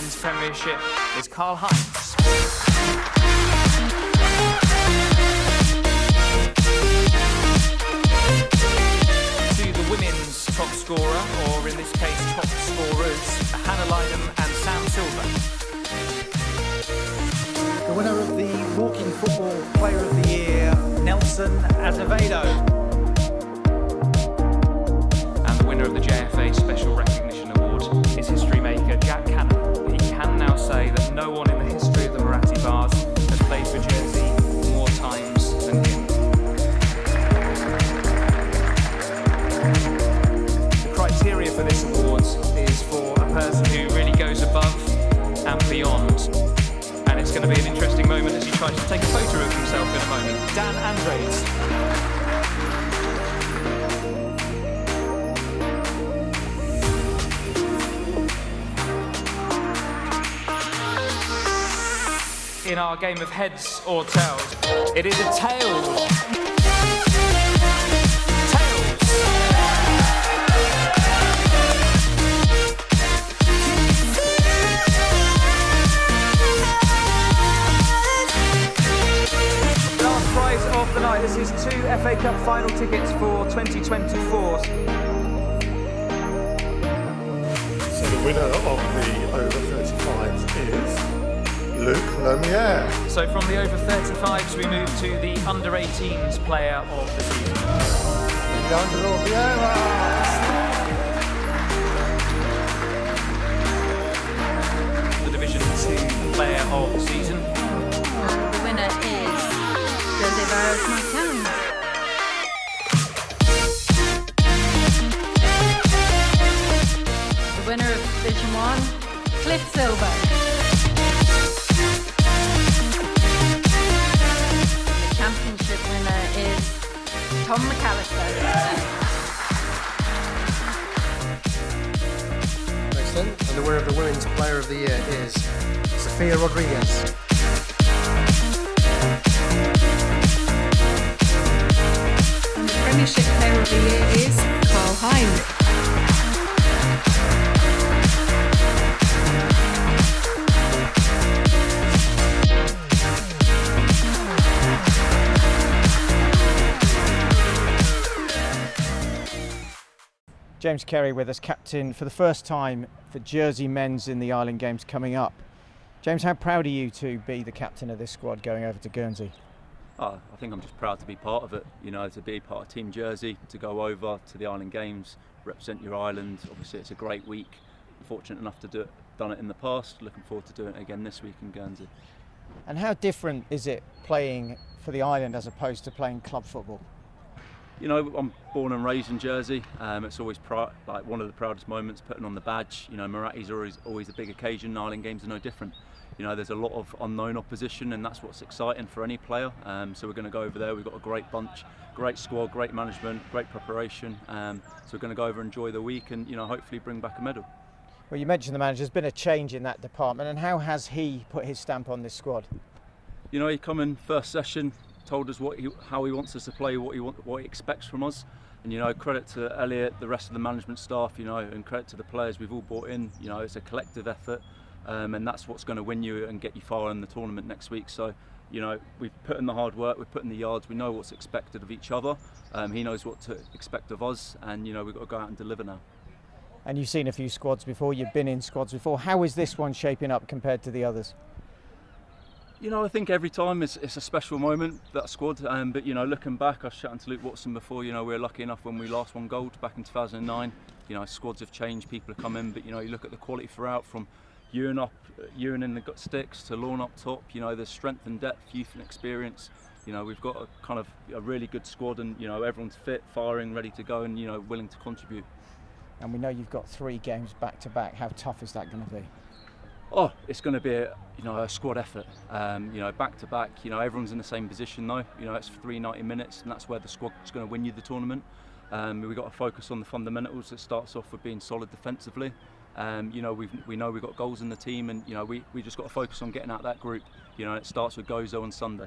Men's Premiership is Karl Heinz. To the women's top scorer, or in this case top scorers, Hannah Lynham and Sam Silver. The winner of the Walking Football Player of the Year, Nelson Azevedo. And the winner of the JFA Special Recognition Award is history maker Jack Cannon. He can now say that no one in the history of the Moratti Bars has played for Guernsey more times than him. The criteria for this award is for a person who really goes above and beyond. And it's going to be an interesting moment as he tries to take a photo of himself in a moment. Dan Andres. In our game of heads or tails, it is a tails. Of the night. This is 2 FA Cup final tickets for 2024. So the winner of the over 35s is Luc Lemierre. So from the over 35s we move to the under 18s player of the season. Leandro Vieira. The Division 2 player of the season. The winner is the winner of Division 1, Cliff Silver. The championship winner is Tom McAllister. Excellent. And the winner of the Women's Player of the Year is Sophia Rodriguez. Premiership Player of the Year is Karl Heinz. James Carey with us, captain for the first time for Jersey Men's in the Island Games coming up. James, how proud are you to be the captain of this squad going over to Guernsey? I think I'm just proud to be part of it, you know, to be part of Team Jersey, to go over to the Island Games, represent your island. Obviously it's a great week. I'm fortunate enough to done it in the past, looking forward to doing it again this week in Guernsey. And how different is it playing for the island as opposed to playing club football? You know, I'm born and raised in Jersey. It's always like one of the proudest moments, putting on the badge. You know, Moratti's always a big occasion. Island Games are no different. You know, there's a lot of unknown opposition, and that's what's exciting for any player. So we're going to go over there. We've got a great bunch, great squad, great management, great preparation. So we're going to go over and enjoy the week, and you know, hopefully bring back a medal. Well, you mentioned the manager. There's been a change in that department, and how has he put his stamp on this squad? You know, he come in first session, told us how he wants us to play, what he expects from us. And you know, credit to Elliot, the rest of the management staff, you know, and credit to the players we've all brought in. You know, it's a collective effort. And that's what's going to win you and get you far in the tournament next week. So, you know, we've put in the hard work, we've put in the yards, we know what's expected of each other. He knows what to expect of us, and you know, we've got to go out and deliver now. And you've seen a few squads before, you've been in squads before. How is this one shaping up compared to the others? You know, I think every time it's a special moment, that squad. But you know, looking back, I was chatting to Luke Watson before. You know, we were lucky enough when we last won gold back in 2009. You know, squads have changed, people have come in, but you know, you look at the quality throughout, from Ewan in the gut sticks to Lorne up top. You know, there's strength and depth, youth and experience. You know, we've got a kind of a really good squad, and you know, everyone's fit, firing, ready to go, and you know, willing to contribute. And we know you've got 3 games back to back. How tough is that going to be? Oh, it's going to be a squad effort. You know, back to back. You know, everyone's in the same position though. You know, it's 390 minutes, and that's where the squad's going to win you the tournament. We've got to focus on the fundamentals. It starts off with being solid defensively. You know, we know we've got goals in the team, and you know, we just got to focus on getting out that group. You know, it starts with Gozo on Sunday.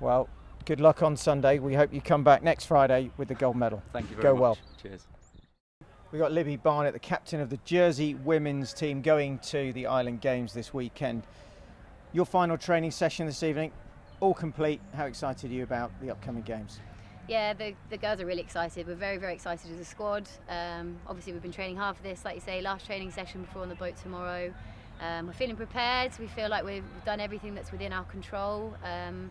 Well, good luck on Sunday. We hope you come back next Friday with the gold medal. Thank you very much. Go well. Cheers. We've got Libby Barnett, the captain of the Jersey women's team, going to the Island Games this weekend. Your final training session this evening, all complete. How excited are you about the upcoming games? Yeah, the girls are really excited. We're very, very excited as a squad. Obviously, we've been training hard for this, like you say, last training session before on the boat tomorrow. We're feeling prepared. We feel like we've done everything that's within our control, and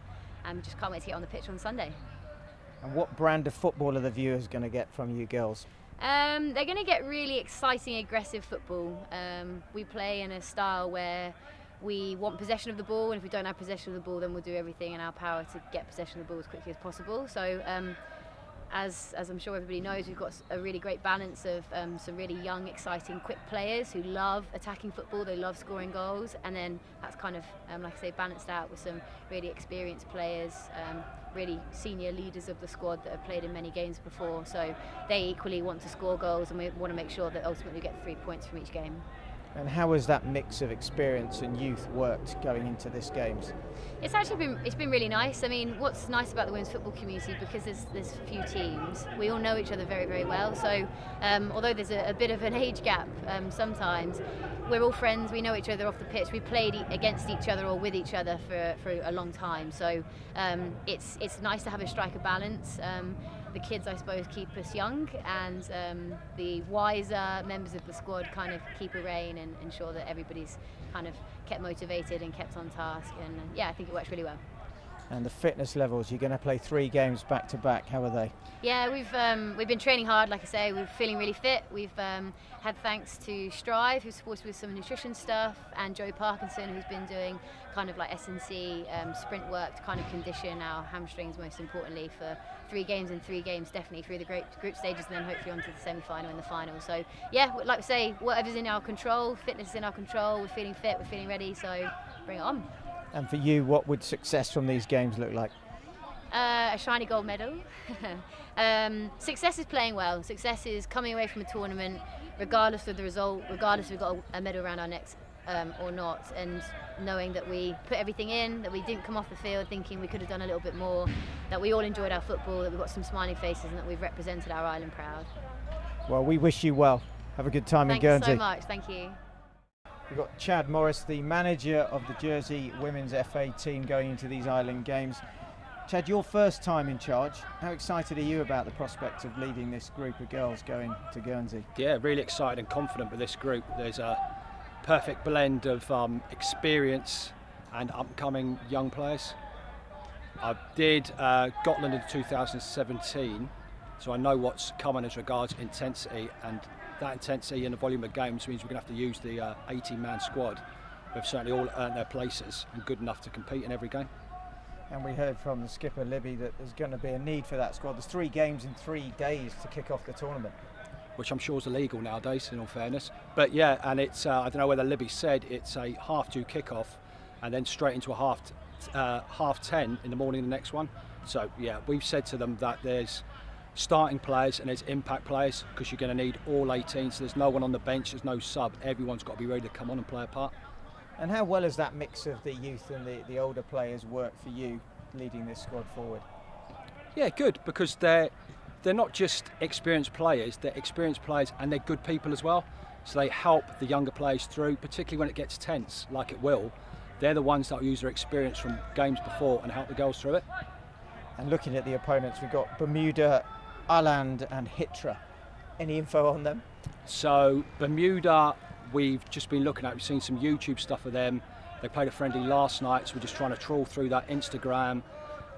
we just can't wait to get on the pitch on Sunday. And what brand of football are the viewers going to get from you girls? They're going to get really exciting, aggressive football. We play in a style where we want possession of the ball, and if we don't have possession of the ball, then we'll do everything in our power to get possession of the ball as quickly as possible. So as I'm sure everybody knows, we've got a really great balance of some really young, exciting, quick players who love attacking football, they love scoring goals, and then that's kind of, like I say, balanced out with some really experienced players, really senior leaders of the squad that have played in many games before, so they equally want to score goals, and we want to make sure that ultimately we get 3 points from each game. And how has that mix of experience and youth worked going into this games? It's actually been really nice. I mean, what's nice about the women's football community, because there's few teams, we all know each other very, very well. So although there's a bit of an age gap sometimes, we're all friends. We know each other off the pitch. We played against each other or with each other for a long time. So it's nice to have a striker balance. The kids, I suppose, keep us young, and the wiser members of the squad kind of keep a rein and ensure that everybody's kind of kept motivated and kept on task. And yeah, I think it works really well. And the fitness levels, you're going to play 3 games back to back. How are they? Yeah, we've been training hard, like I say. We're feeling really fit. We've had thanks to Strive, who's supported with some nutrition stuff, and Joe Parkinson, who's been doing kind of like S&C sprint work to kind of condition our hamstrings, most importantly, for 3 games and 3 games, definitely through the group stages, and then hopefully onto the semi-final and the final. So yeah, like I say, whatever's in our control, fitness is in our control. We're feeling fit, we're feeling ready, so bring it on. And for you, what would success from these games look like? A shiny gold medal. Success is playing well. Success is coming away from a tournament, regardless of the result, regardless if we've got a medal around our necks or not, and knowing that we put everything in, that we didn't come off the field thinking we could have done a little bit more, that we all enjoyed our football, that we've got some smiling faces, and that we've represented our island proud. Well, we wish you well. Have a good time in Guernsey. Thanks so much. Thank you. We've got Chad Morris, the manager of the Jersey Women's FA team, going into these Island Games. Chad, your first time in charge. How excited are you about the prospect of leading this group of girls going to Guernsey? Yeah, really excited and confident with this group. There's a perfect blend of experience and upcoming young players. I did Gotland in 2017, so I know what's coming as regards intensity, and that intensity and the volume of games means we're going to have to use the 18-man squad. We've certainly all earned their places and good enough to compete in every game. And we heard from the skipper, Libby, that there's going to be a need for that squad. There's 3 games in 3 days to kick off the tournament. Which I'm sure is illegal nowadays, in all fairness. But yeah, and it's, I don't know whether Libby said, it's a 2:30 kick-off and then straight into a 10:30 in the morning the next one. So yeah, we've said to them that there's starting players and there's impact players, because you're going to need all 18, so there's no one on the bench, there's no sub, everyone's got to be ready to come on and play a part. And how well has that mix of the youth and the older players worked for you leading this squad forward? Yeah, good, because they're not just experienced players, they're experienced players and they're good people as well, so they help the younger players through, particularly when it gets tense, like it will. They're the ones that will use their experience from games before and help the girls through it. And looking at the opponents, we've got Bermuda, Ireland and Hitra. Any info on them? So Bermuda, we've just been looking at, we've seen some YouTube stuff of them. They played a friendly last night, so we're just trying to trawl through that Instagram.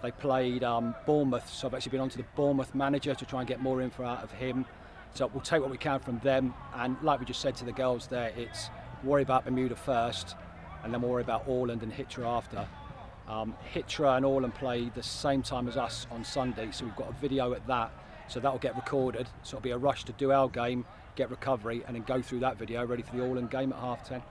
They played Bournemouth, so I've actually been onto the Bournemouth manager to try and get more info out of him. So we'll take what we can from them, and like we just said to the girls there, it's worry about Bermuda first, and then we'll worry about Åland and Hitra after. Hitra and Åland play the same time as us on Sunday, so we've got a video at that, so that'll get recorded, so it'll be a rush to do our game, get recovery, and then go through that video ready for the Åland game at 10:30.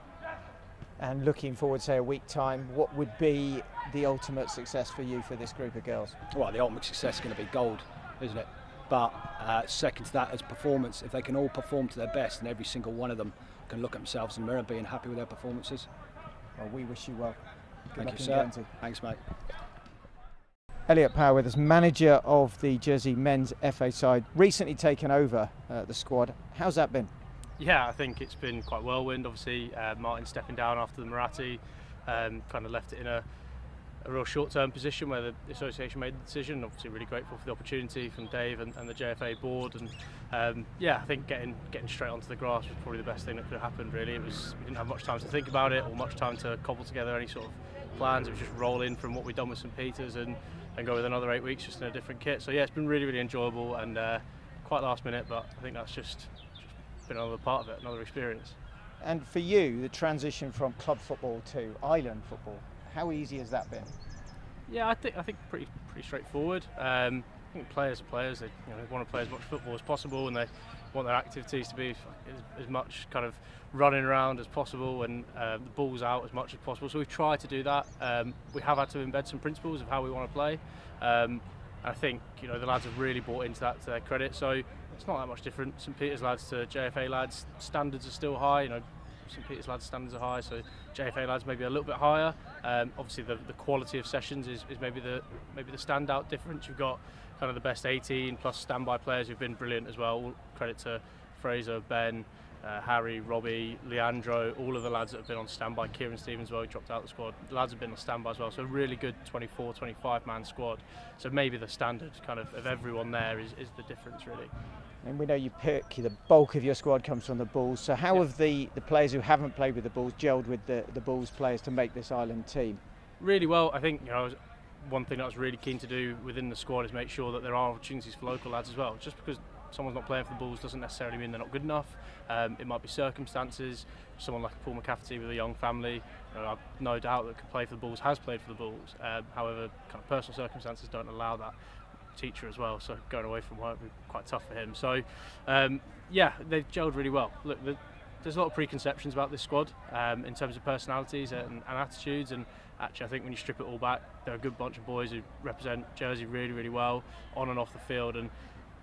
And looking forward, say, a week time, what would be the ultimate success for you for this group of girls? Well, the ultimate success is going to be gold, isn't it? But second to that is performance. If they can all perform to their best, and every single one of them can look at themselves in the mirror being happy with their performances. Well, we wish you well. Good Thank luck you, in sir. Guernsey. Thanks, mate. Elliot Power with us, manager of the Jersey men's FA side, recently taken over the squad. How's that been? Yeah, I think it's been quite whirlwind. Obviously, Martin stepping down after the Marathi kind of left it in a real short-term position where the association made the decision. Obviously, really grateful for the opportunity from Dave and the JFA board. And yeah, I think getting straight onto the grass was probably the best thing that could have happened. Really, we didn't have much time to think about it or much time to cobble together any sort of plans. It was just roll in from what we'd done with St Peter's and go with another 8 weeks just in a different kit. So yeah, it's been really, really enjoyable and quite last minute, but I think that's just been another part of it, another experience. And for you, the transition from club football to island football, how easy has that been? Yeah, I think pretty straightforward. I think players are players. They want to play as much football as possible, and they want their activities to be as much kind of running around as possible and the ball's out as much as possible. So we've tried to do that. We have had to embed some principles of how we want to play. I think the lads have really bought into that to their credit. So it's not that much different. St Peter's lads to JFA lads, standards are still high. St Peter's lads' standards are high, so JFA lads maybe a little bit higher. Obviously, the quality of sessions is maybe the standout difference. You've got kind of the best 18 plus standby players who've been brilliant as well. All credit to Fraser, Ben, Harry, Robbie, Leandro, all of the lads that have been on standby. Kieran Stevens as well, who dropped out of the squad. The lads have been on standby as well, so a really good 24, 25 man squad. So maybe the standard kind of everyone there is the difference really. And we know the bulk of your squad comes from the Bulls, so how have the players who haven't played with the Bulls gelled with the Bulls players to make this island team? Really well. I think one thing that I was really keen to do within the squad is make sure that there are opportunities for local lads as well. Just because someone's not playing for the Bulls doesn't necessarily mean they're not good enough. It might be circumstances. Someone like Paul McCafferty with a young family, I've no doubt that could play for the Bulls, has played for the Bulls. However, kind of personal circumstances don't allow that. Teacher as well, so going away from work would be quite tough for him. So yeah, they've gelled really well. Look, there's a lot of preconceptions about this squad in terms of personalities and attitudes, and actually I think when you strip it all back, they're a good bunch of boys who represent Jersey really, really well on and off the field. And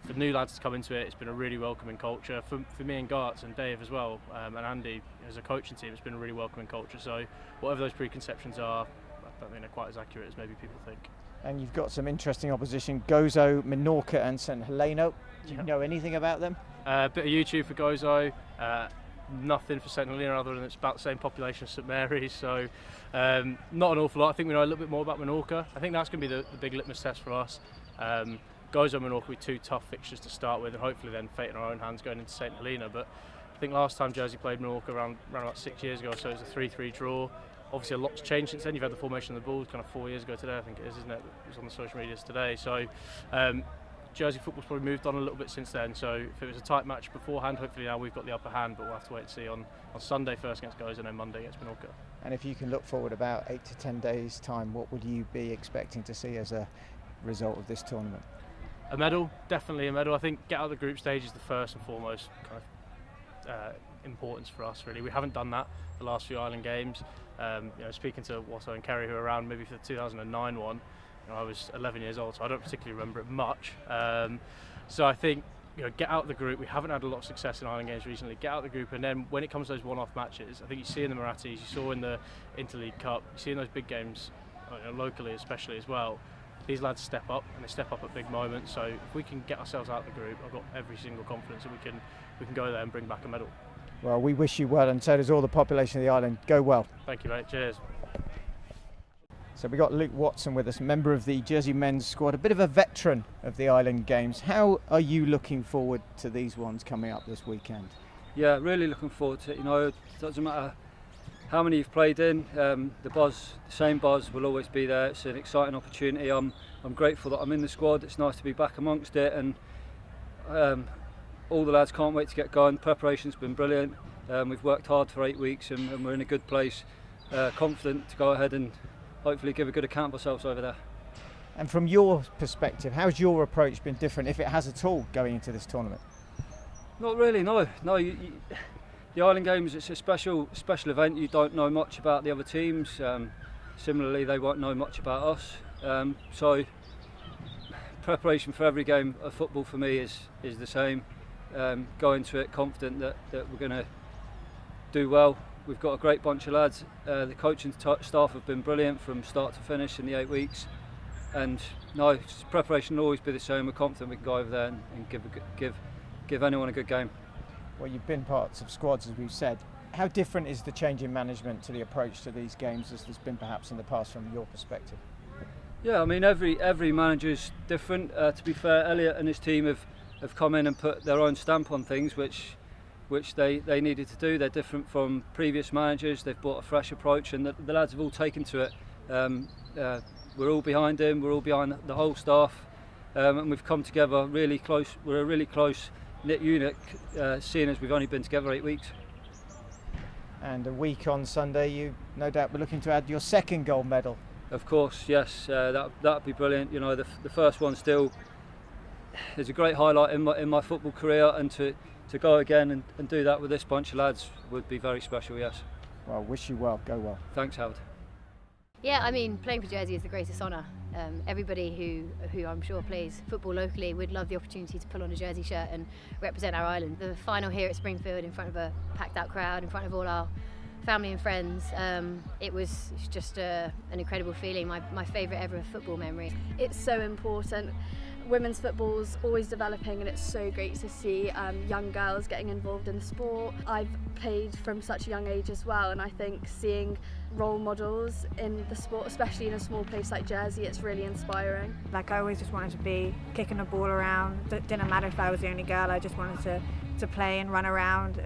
for new lads to come into it, it's been a really welcoming culture. For me and Gartz and Dave as well, and Andy as a coaching team, it's been a really welcoming culture. So whatever those preconceptions are, I don't think they're quite as accurate as maybe people think. And you've got some interesting opposition, Gozo, Menorca and St Helena. Do you know anything about them? A bit of YouTube for Gozo, nothing for St Helena other than it's about the same population as St Mary's, so not an awful lot. I think we know a little bit more about Menorca. I think that's going to be the big litmus test for us. Gozo and Menorca will be two tough fixtures to start with, and hopefully then fate in our own hands going into St Helena. But I think last time Jersey played Menorca around about 6 years ago, so it was a 3-3 draw. Obviously a lot's changed since then. You've had the formation of the Bulls kind of 4 years ago today, I think it is, isn't it? It was on the social medias today. So Jersey football's probably moved on a little bit since then. So if it was a tight match beforehand, hopefully now we've got the upper hand, but we'll have to wait and see on Sunday first against Gozo and then Monday against Menorca. And if you can look forward about 8 to 10 days time, what would you be expecting to see as a result of this tournament? A medal, definitely a medal. I think get out of the group stage is the first and foremost kind of importance for us really. We haven't done that the last few Island Games. Speaking to Watto and Kerry who were around maybe for the 2009 one, I was 11 years old, so I don't particularly remember it much. So I think get out of the group. We haven't had a lot of success in Island Games recently. Get out of the group, and then when it comes to those one-off matches, I think you see in the Marathis, you saw in the Interleague Cup, you see in those big games, locally especially as well. These lads step up, and they step up at big moments. So if we can get ourselves out of the group, I've got every single confidence that we can go there and bring back a medal. Well, we wish you well, and so does all the population of the island. Go well. Thank you, mate. Cheers. So we got Luke Watson with us, member of the Jersey men's squad, a bit of a veteran of the Island Games. How are you looking forward to these ones coming up this weekend? Yeah, really looking forward to it. It doesn't matter how many you've played in, the same buzz will always be there. It's an exciting opportunity. I'm grateful that I'm in the squad. It's nice to be back amongst it, and all the lads can't wait to get going. Preparation's been brilliant. We've worked hard for 8 weeks, and we're in a good place, confident to go ahead and hopefully give a good account of ourselves over there. And from your perspective, how's your approach been different, if it has at all, going into this tournament? Not really, no. The Island Games, it's a special event. You don't know much about the other teams. Similarly, they won't know much about us. So preparation for every game of football for me is the same. Go into it confident that we're going to do well. We've got a great bunch of lads. The coaching staff have been brilliant from start to finish in the 8 weeks, and no, preparation will always be the same. We're confident we can go over there and give anyone a good game. Well, you've been parts of squads, as we've said. How different is the change in management to the approach to these games as there's been perhaps in the past from your perspective? Yeah, I mean every manager's different. To be fair, Elliot and his team have come in and put their own stamp on things, which they needed to do. They're different from previous managers. They've brought a fresh approach, and the lads have all taken to it. We're all behind him. We're all behind the whole staff, and we've come together really close. We're a really close knit unit, seeing as we've only been together 8 weeks. And a week on Sunday, you no doubt be looking to add your second gold medal. Of course, yes, that'd be brilliant. You know, the first one still is a great highlight in my football career, and to go again and do that with this bunch of lads would be very special. Yes. Well, wish you well. Go well. Thanks, Howard. Yeah, I mean, playing for Jersey is the greatest honour. Everybody who I'm sure plays football locally would love the opportunity to pull on a Jersey shirt and represent our island. The final here at Springfield in front of a packed out crowd, in front of all our family and friends, it was just an incredible feeling, my favourite ever football memory. It's so important. Women's football's always developing, and it's so great to see young girls getting involved in the sport. I've played from such a young age as well, and I think seeing role models in the sport, especially in a small place like Jersey, it's really inspiring. Like, I always just wanted to be kicking the ball around. It didn't matter if I was the only girl, I just wanted to play and run around,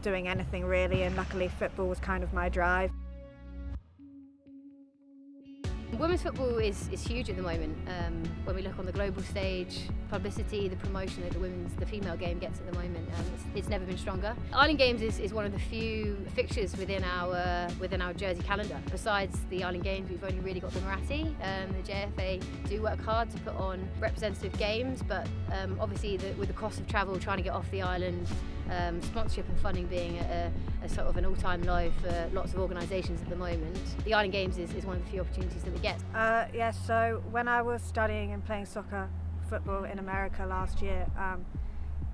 doing anything really, and luckily football was kind of my drive. Women's football is huge at the moment. When we look on the global stage, publicity, the promotion that the female game gets at the moment, it's never been stronger. Island Games is one of the few fixtures within our Jersey calendar. Besides the Island Games, we've only really got the Marathi. The JFA do work hard to put on representative games, but obviously with the cost of travel, trying to get off the island, sponsorship and funding being a sort of an all-time low for lots of organisations at the moment, the Island Games is one of the few opportunities that we get. Yes, so when I was studying and playing football in America last year,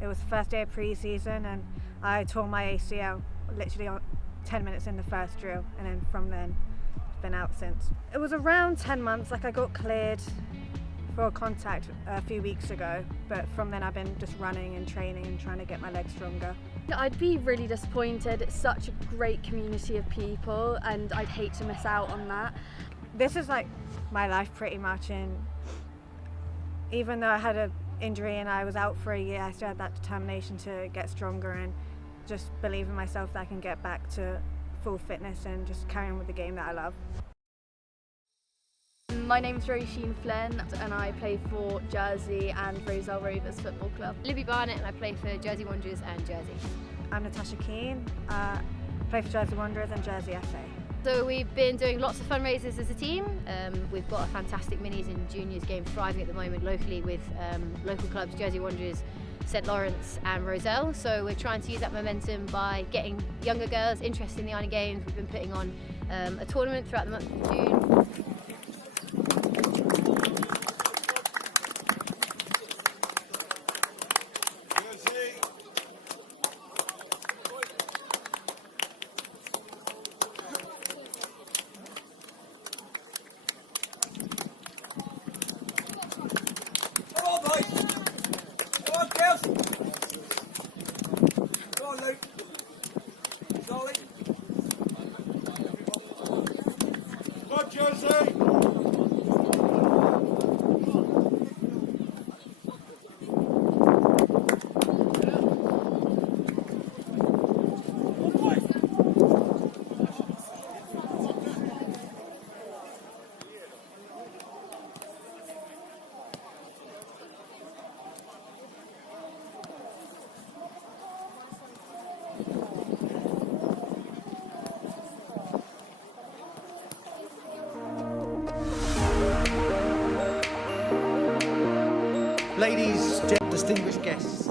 it was the first day of pre-season and I tore my ACL literally 10 minutes in the first drill, and then from then it's been out since. It was around 10 months, like I got cleared for contact a few weeks ago, but from then I've been just running and training and trying to get my legs stronger. I'd be really disappointed. It's such a great community of people and I'd hate to miss out on that. This is like my life pretty much, and even though I had an injury and I was out for a year, I still had that determination to get stronger and just believe in myself that I can get back to full fitness and just carry on with the game that I love. My name's Roisin Flynn and I play for Jersey and Roselle Rovers Football Club. Libby Barnett and I play for Jersey Wanderers and Jersey. I'm Natasha Keane, play for Jersey Wanderers and Jersey FA. So we've been doing lots of fundraisers as a team. We've got a fantastic minis and juniors game thriving at the moment locally with local clubs, Jersey Wanderers, St Lawrence and Roselle. So we're trying to use that momentum by getting younger girls interested in the Island Games. We've been putting on a tournament throughout the month of June. Ladies, distinguished guests.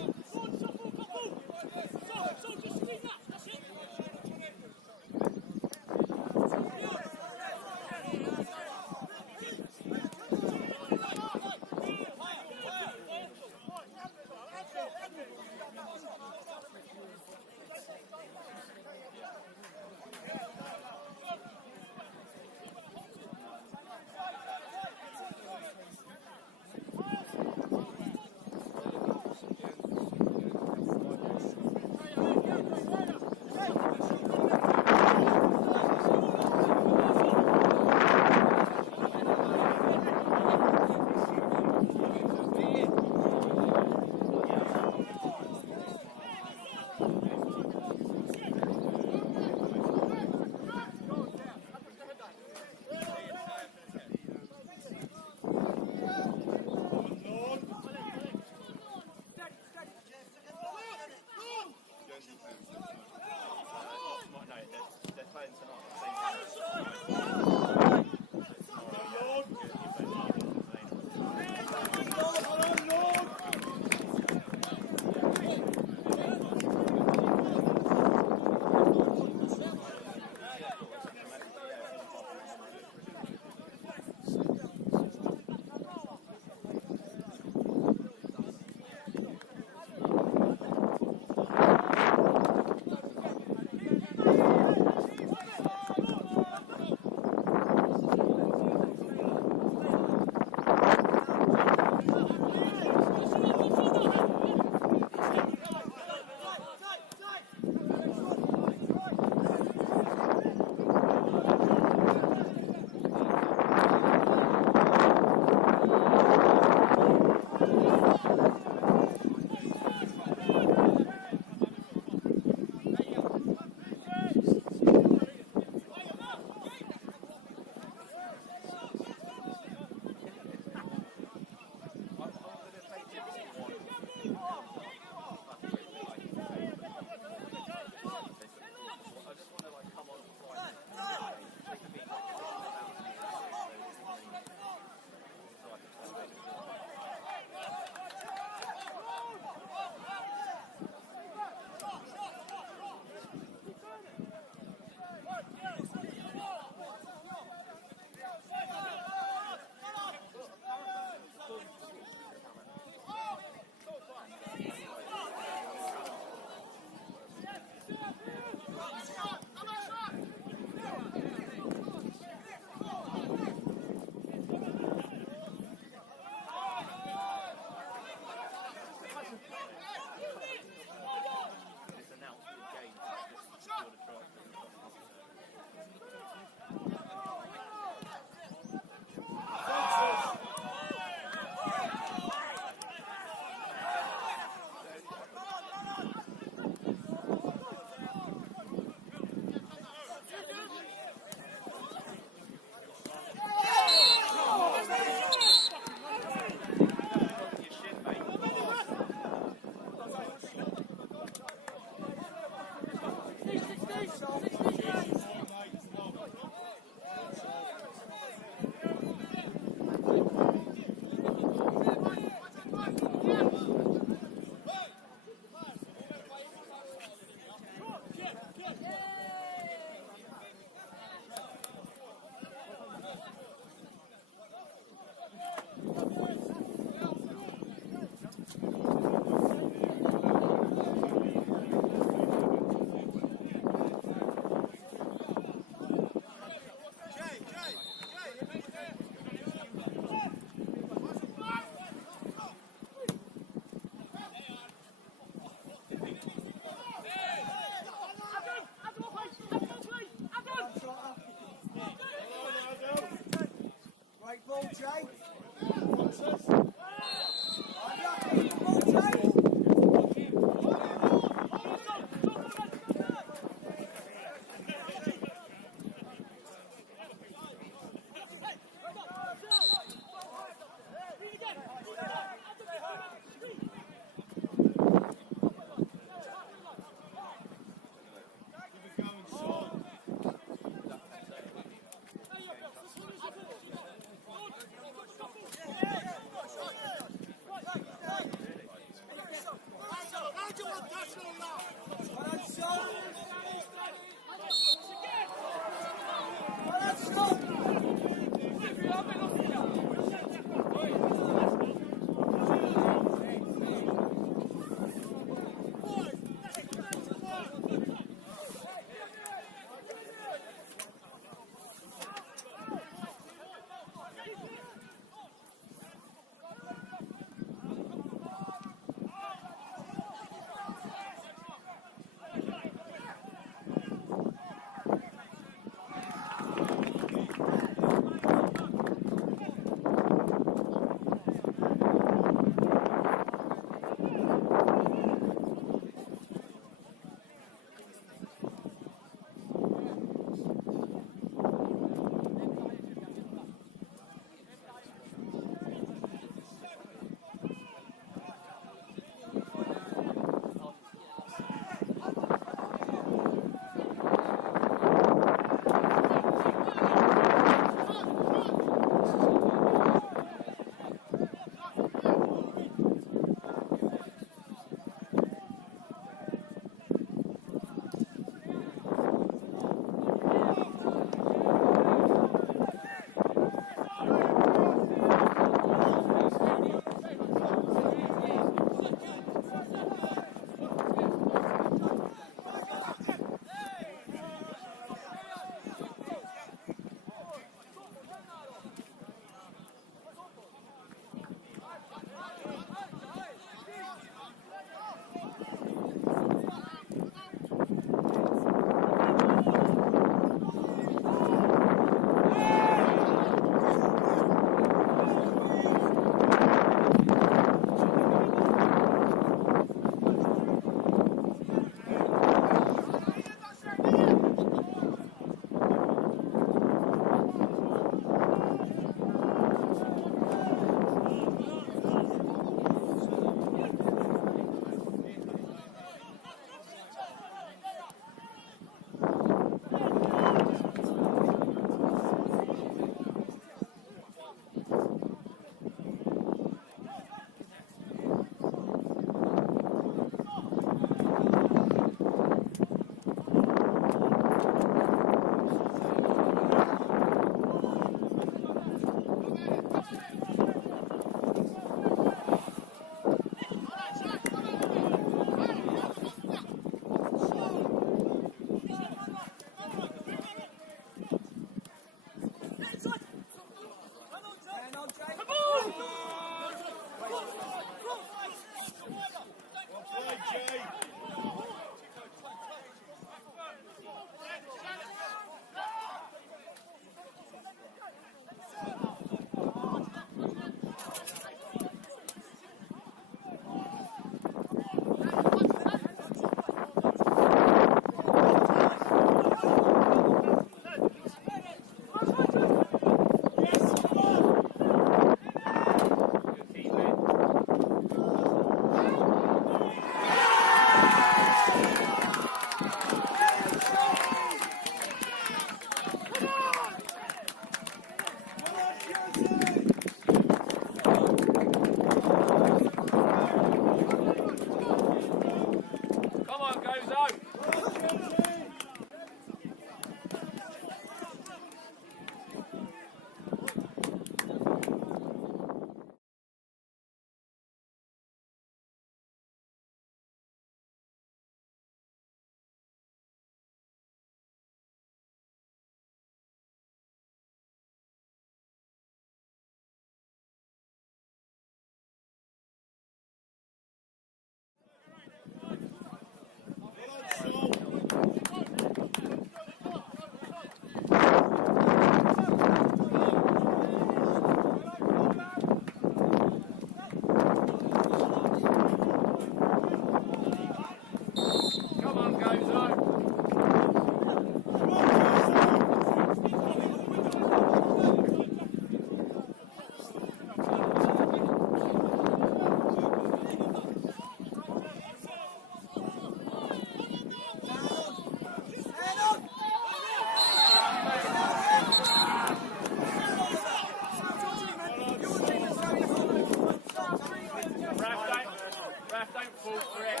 ref, don't fall for it.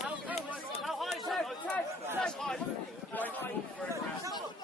How high is that? That's high. Don't fall for it, ref.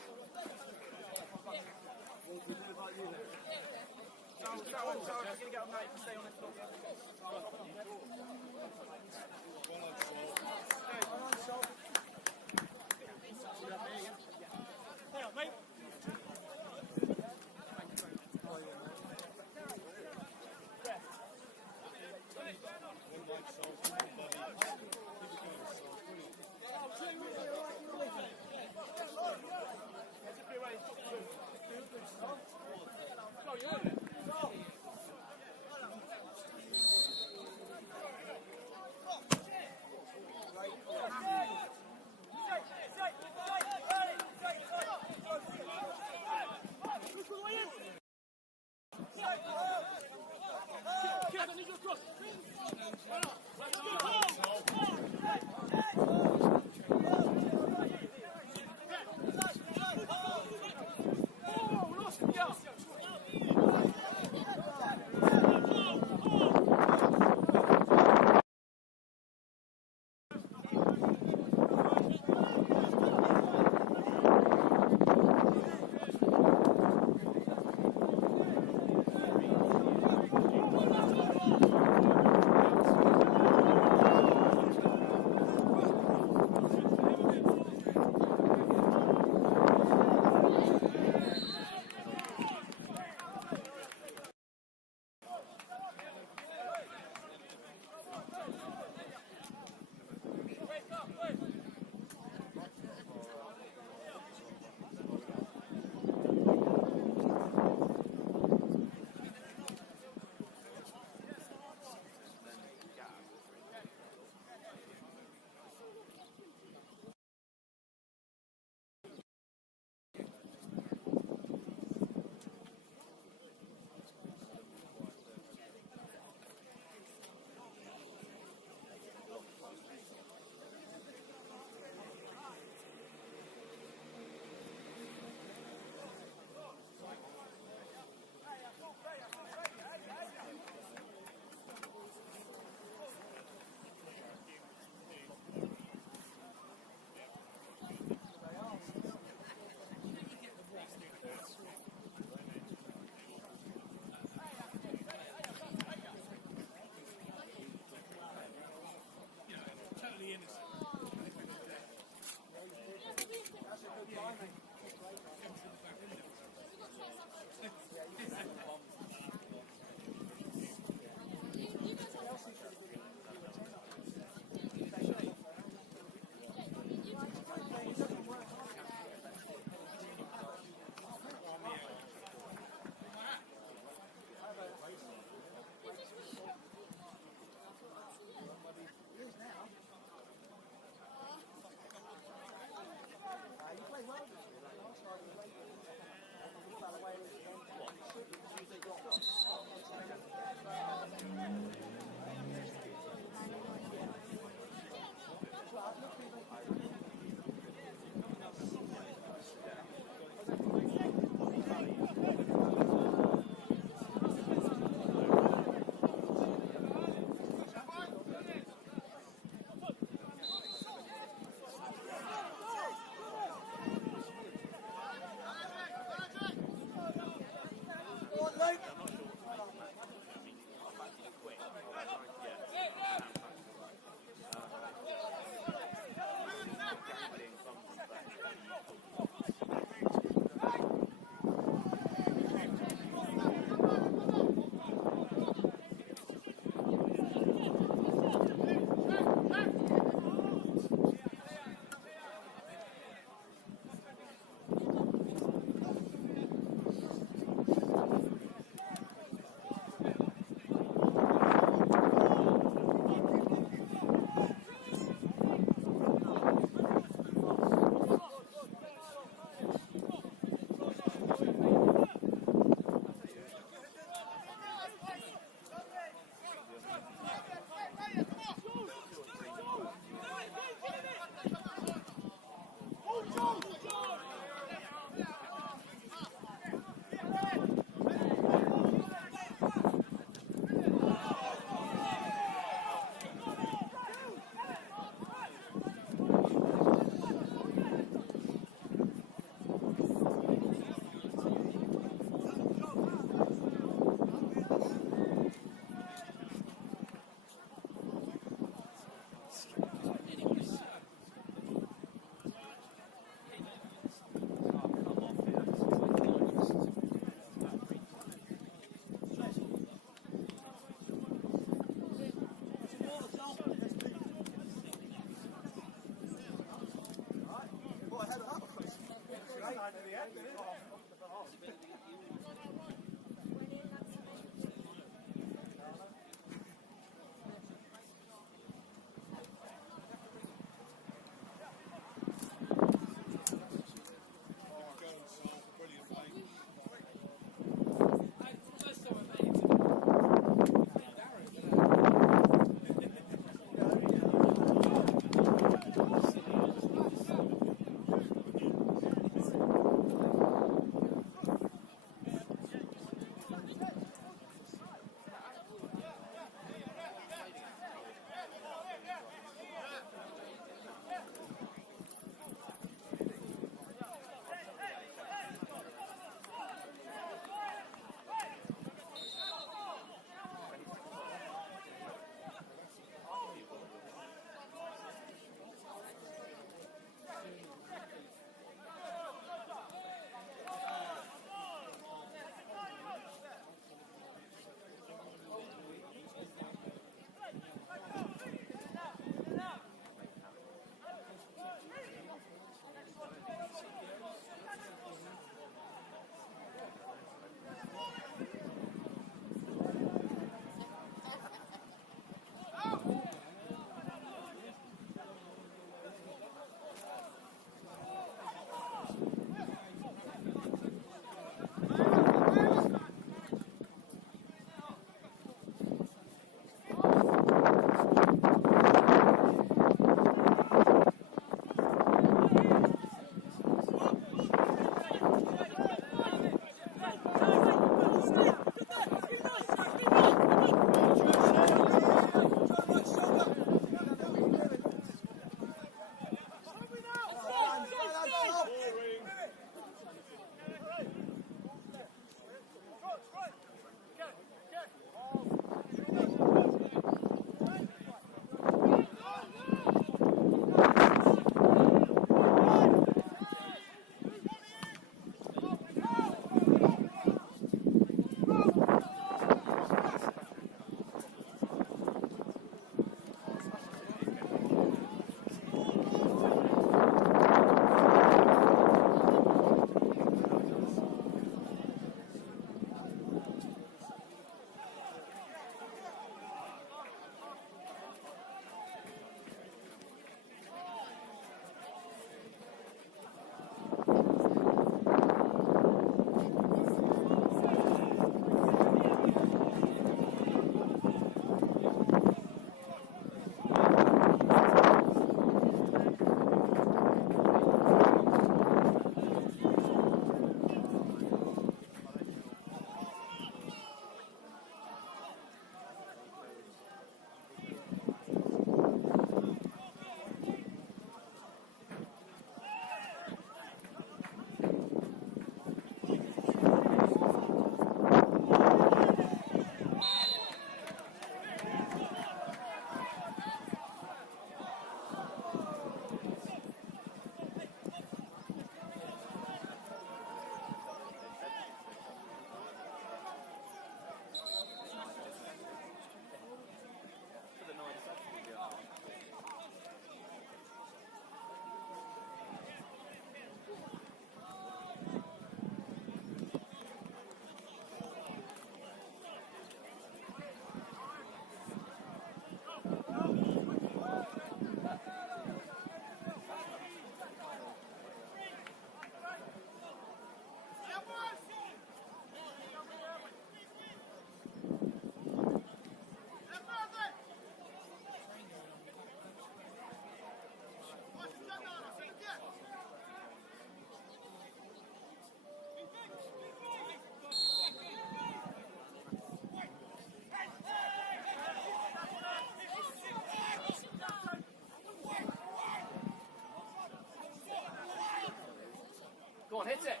on, hit it.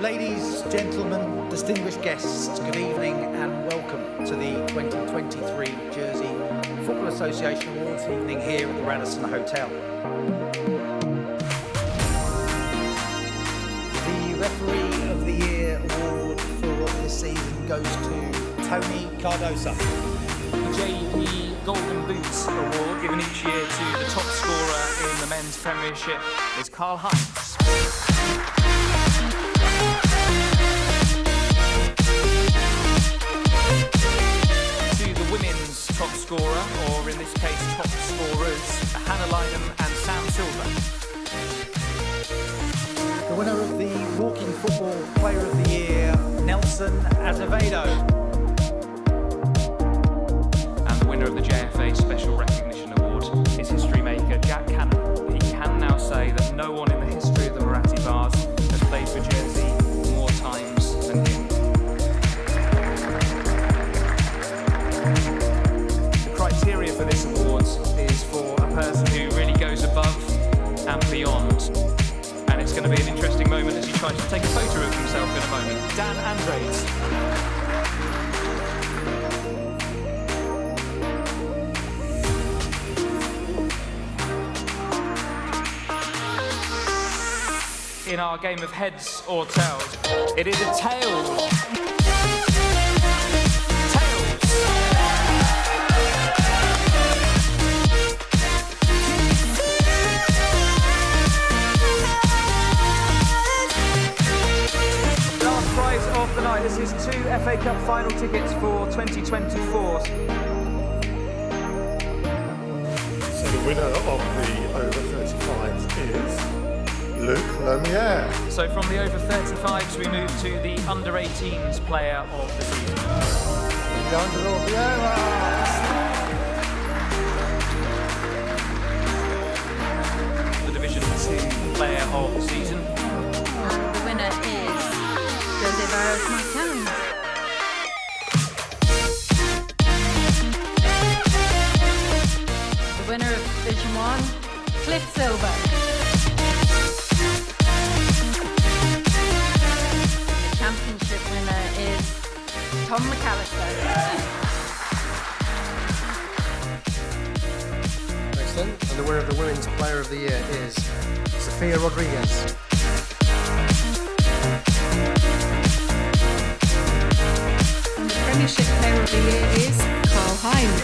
Ladies, gentlemen, distinguished guests, good evening and welcome to the 2023 Jersey Football Association Awards evening here at the Radisson Hotel. The Referee of the Year award for this season goes to Tony Cardosa. The JP Golden Boots Award, given each year to the top scorer in the men's Premiership, is Karl Heinz. To the women's top scorer, or in this case top scorers, Hannah Lynham and Sam Silver. The winner of the Walking Football Player of the Year, Nelson Azevedo. And the winner of the JFA Special Recognition Award is history maker Jack Cannon. He can now say that no one in the history of the Moratti Bars has played for Jersey more times than him. The criteria for this award is for a person who really goes above and beyond. And it's going to be an interesting moment as he tries to take a photo of himself in a moment. Dan Andres. In our game of heads or tails, it is a tails. Last prize of the night. This is 2 FA Cup final tickets for 2024. So the winner of the over 35s is Luc Lemiere. So from the over 35s we move to the under 18s player of the season. The Division 2 player of the season. The winner is Jose Martin. The winner of Division 1, Cliff Silver. Championship winner is Tom McAllister. Excellent. And the winner of the Women's Player of the Year is Sophia Rodriguez. And the Premiership Player of the Year is Karl Heinz.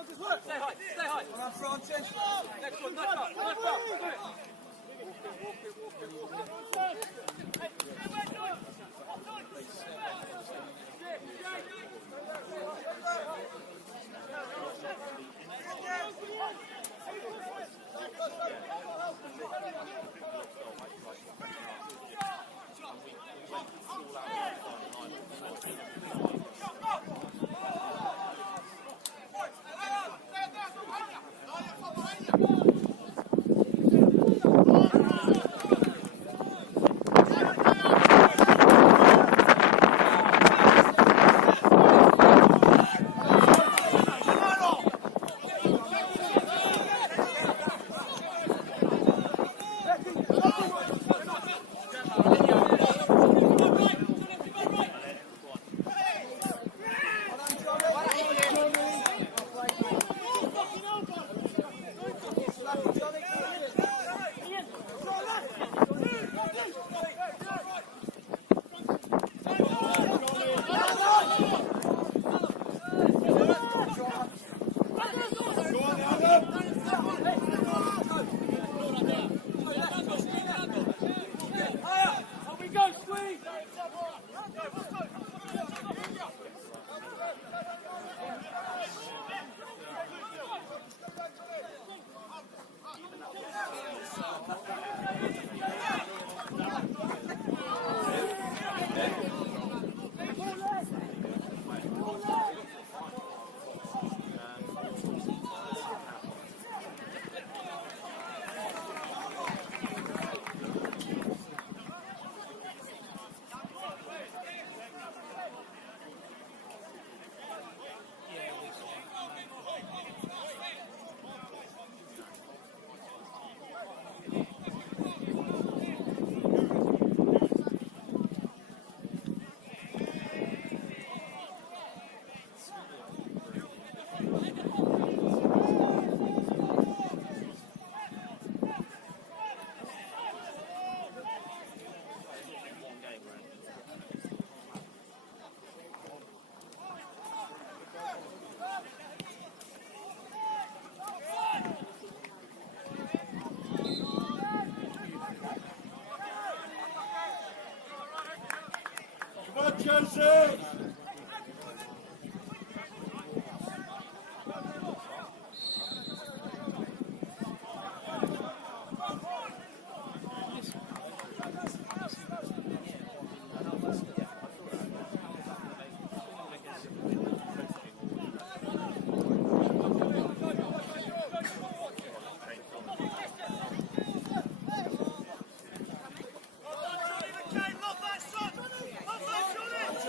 Stay high, stay high. Come on, Francis. Next one, left up, left up. Chelsea!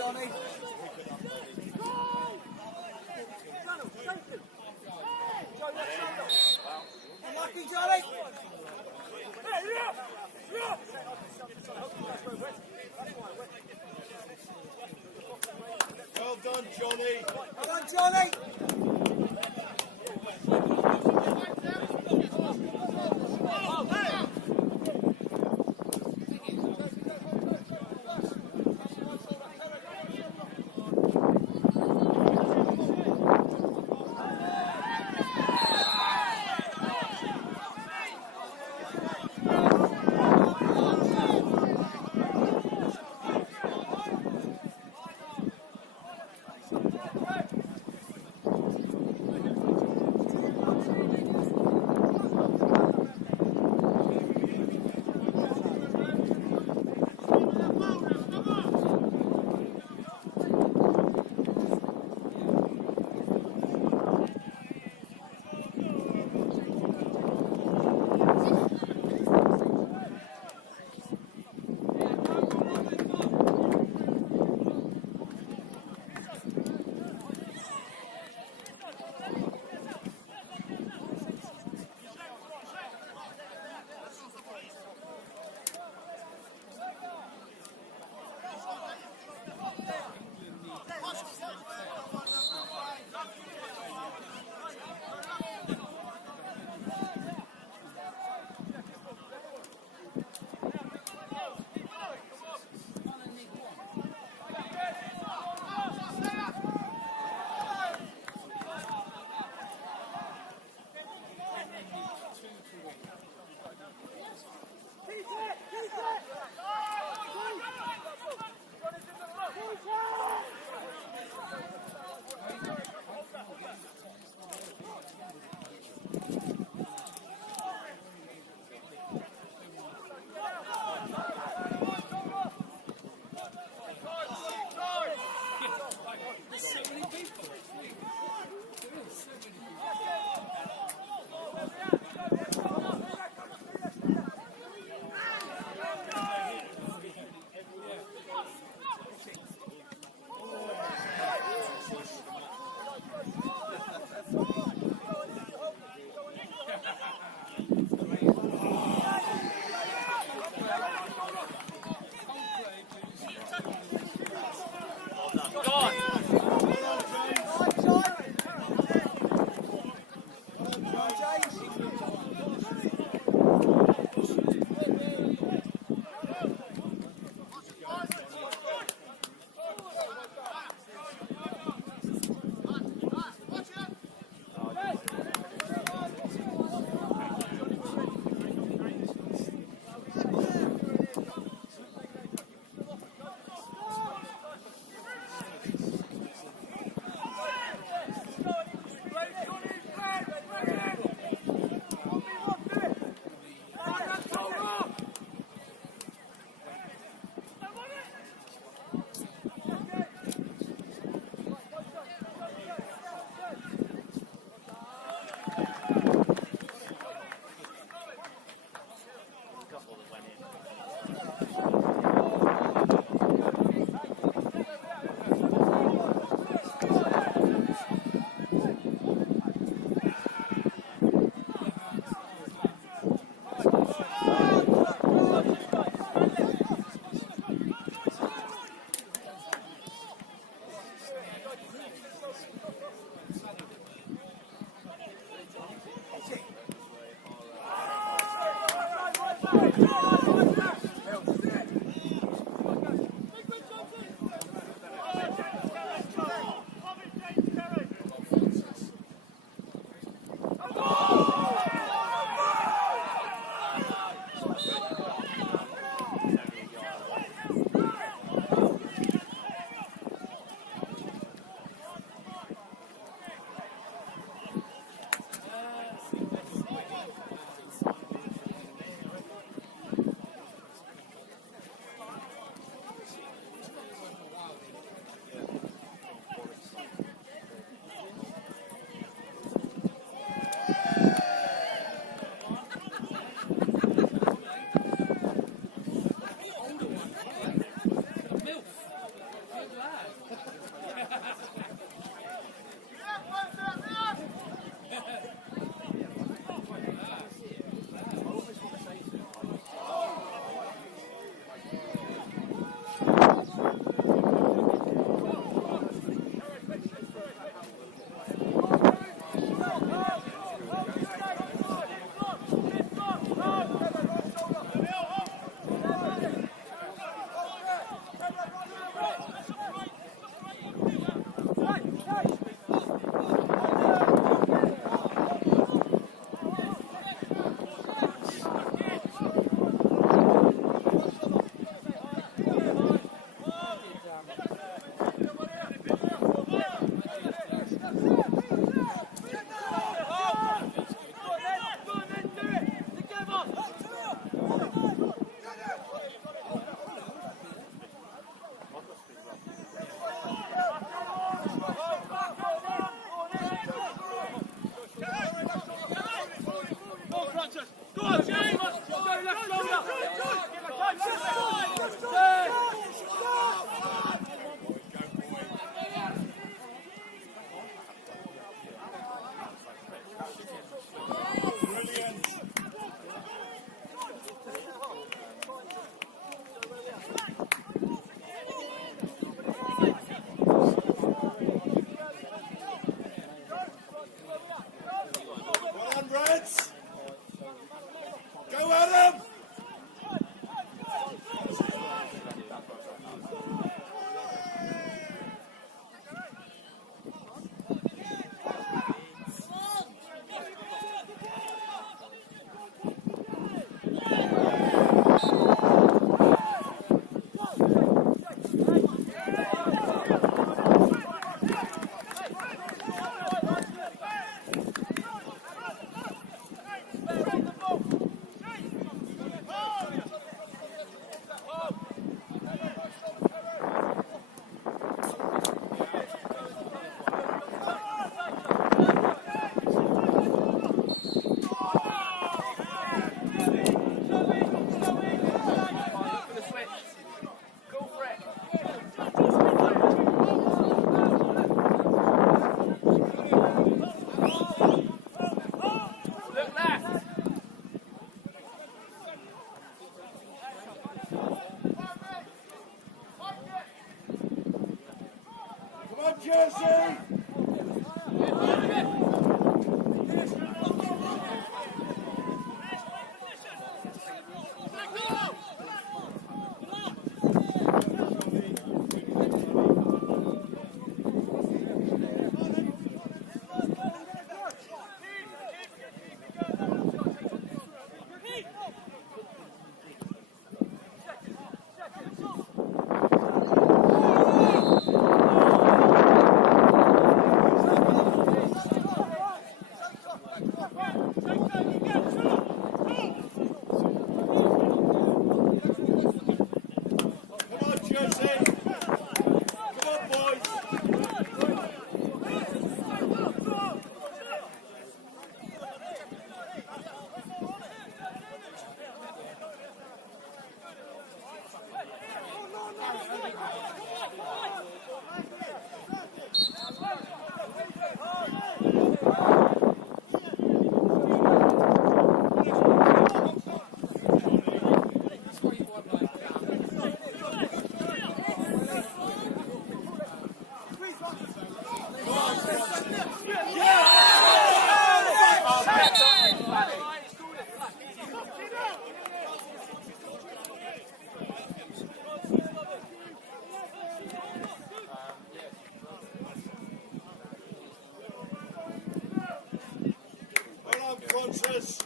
Johnny. Jesus!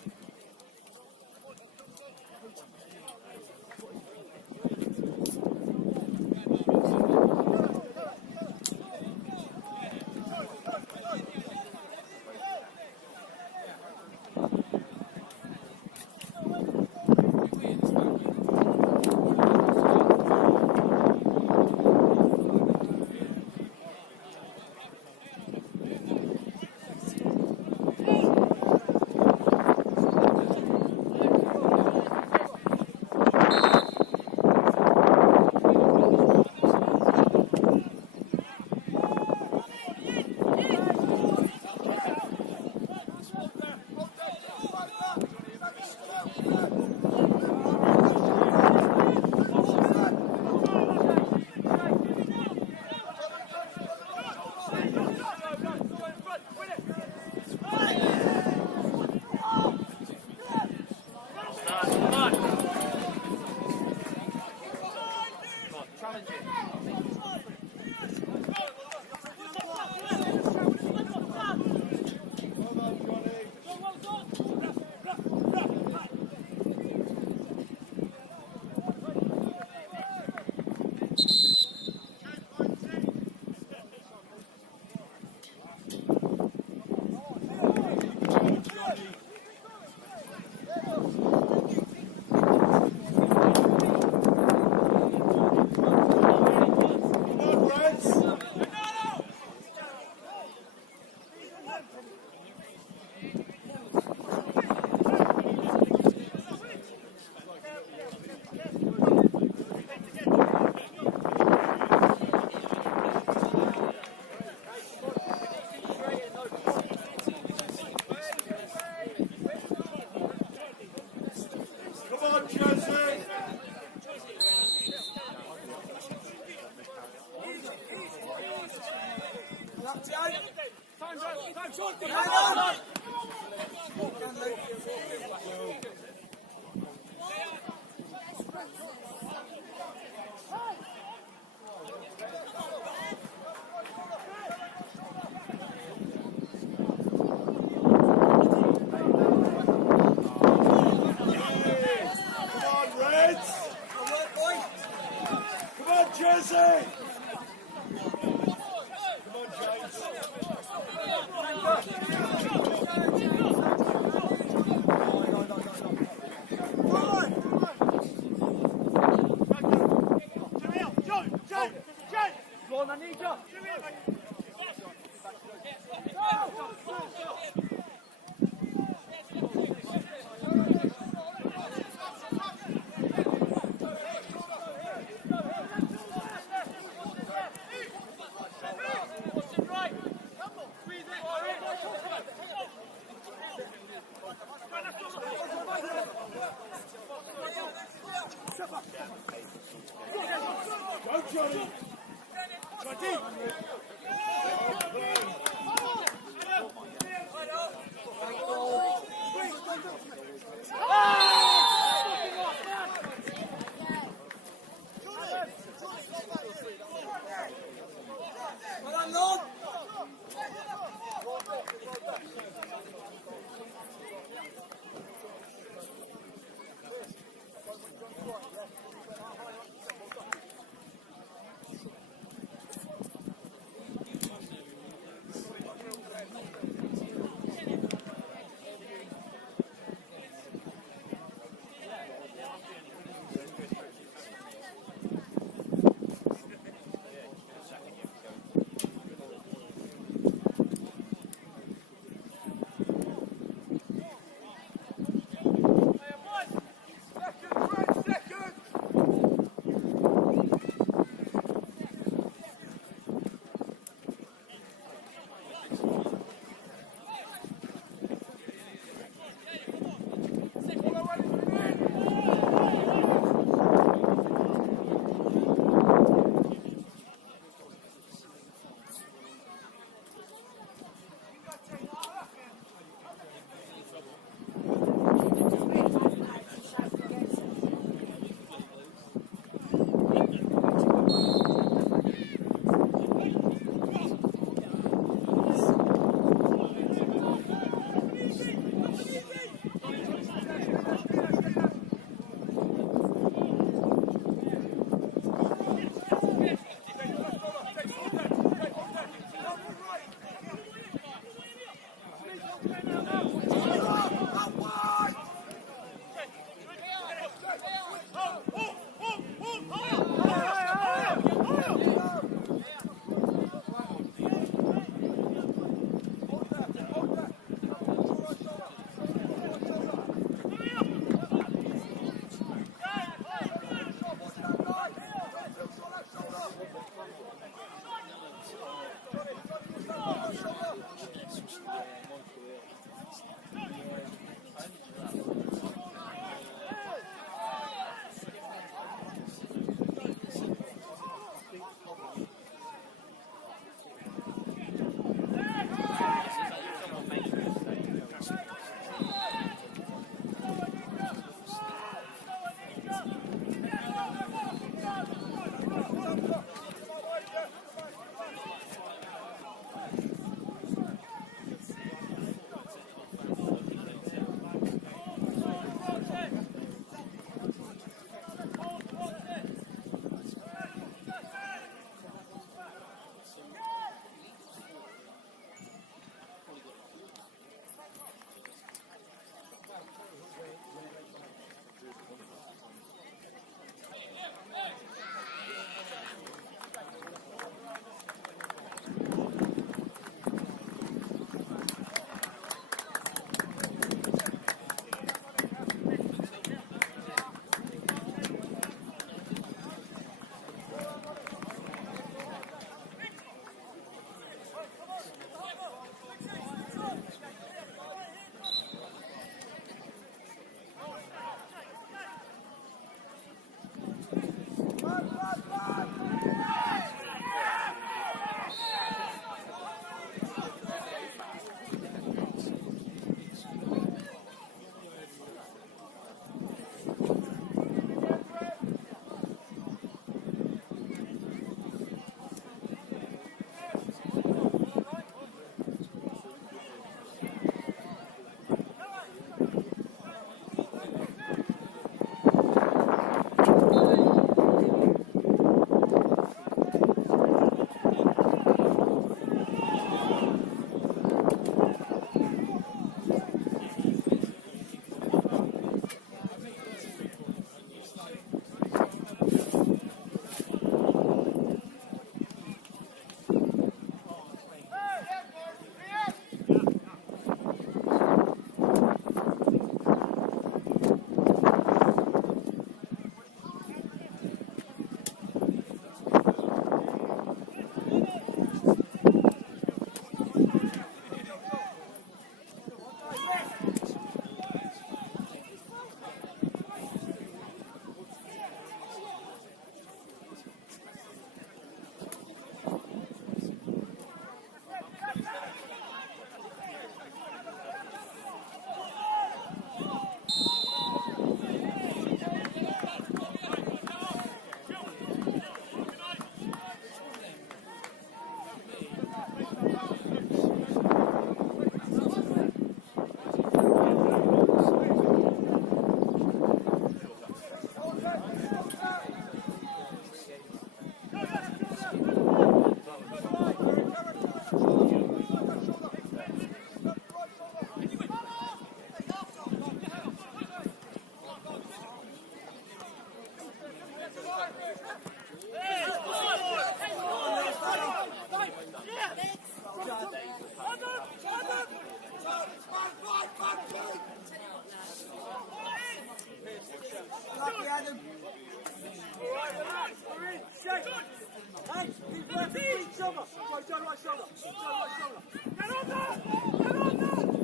shoulder. Joe, right shoulder. Joe, right shoulder. Get on there! Get on there!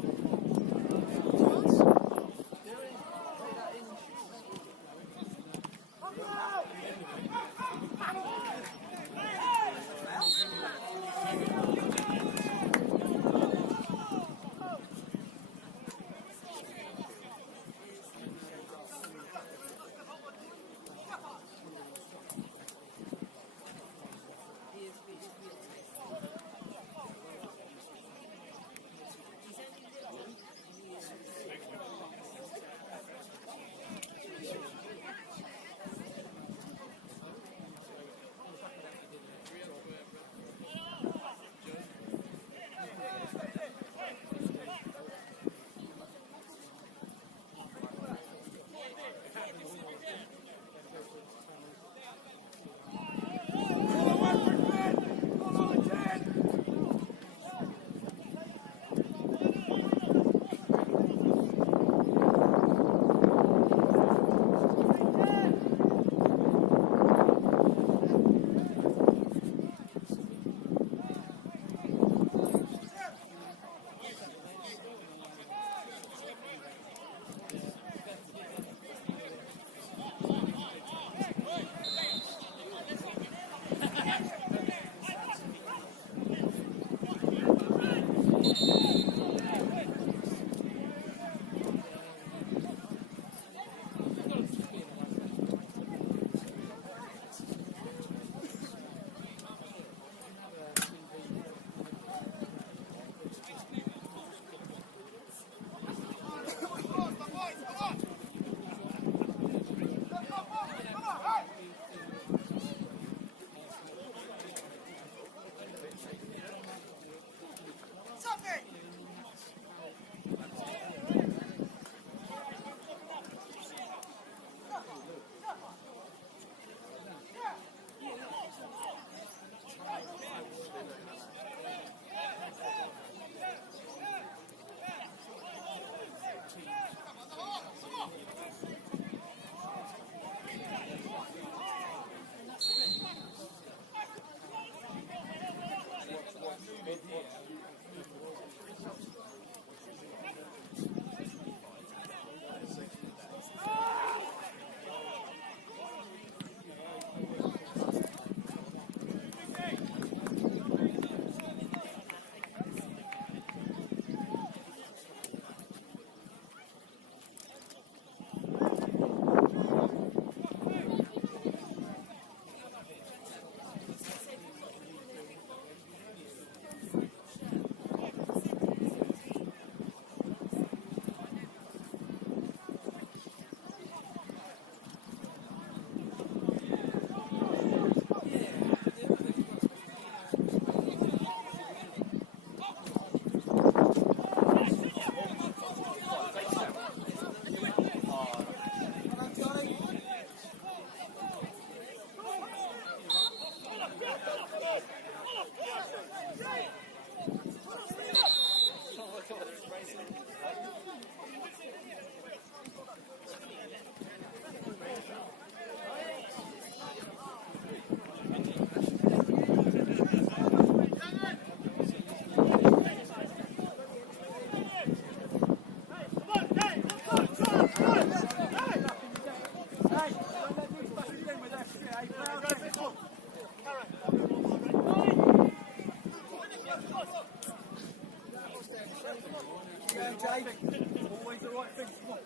Always the right thing. Come on.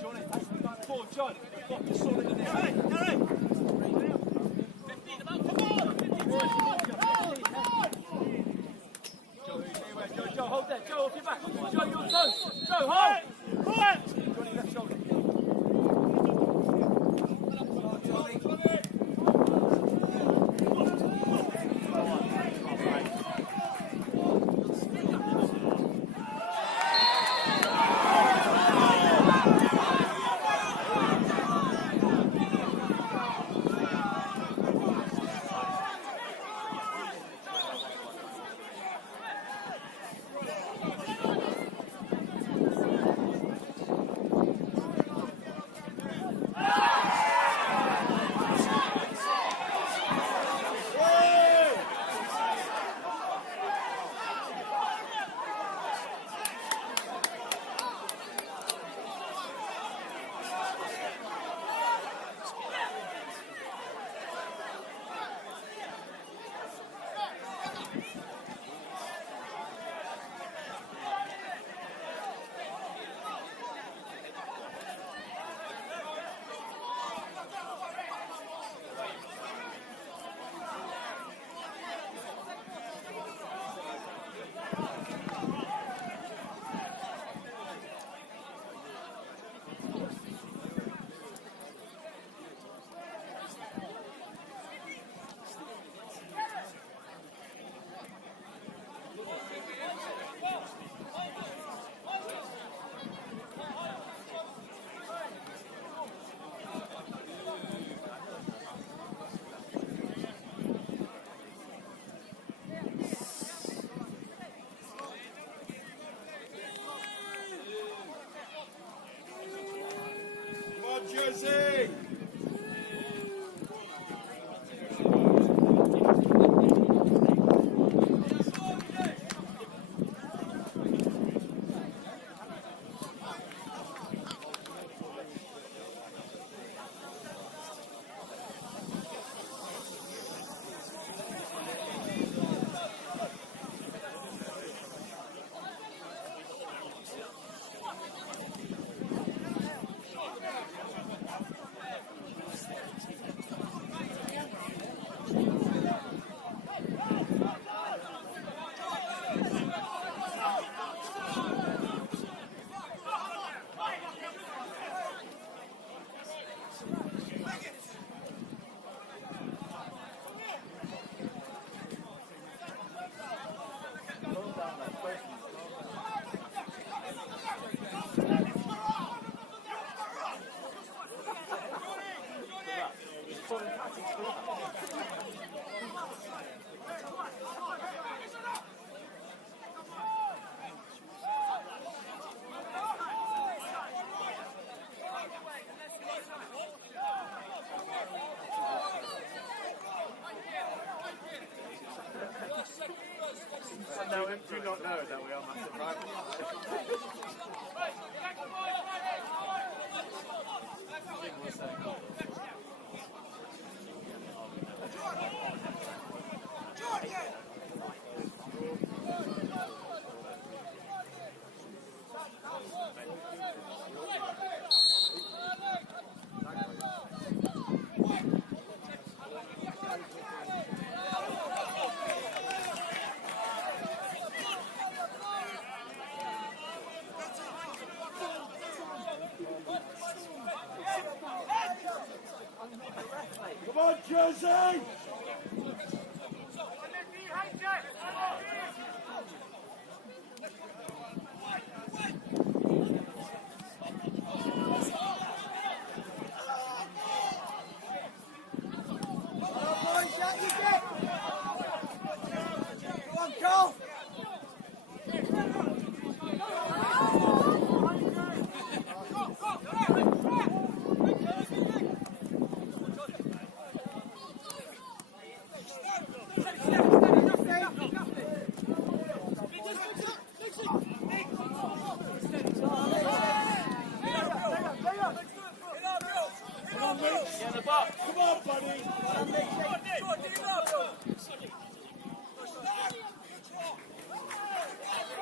Johnny, forward, John. What is solid in there? Harry! 15, about. Come on! Joe, hold that. Joe, off your back. Joe, your toes. Joe, hold! Quiet! Johnny, left shoulder. Jersey! No, do not know that we are massive rivals. Come on, Jersey! Come on, buddy!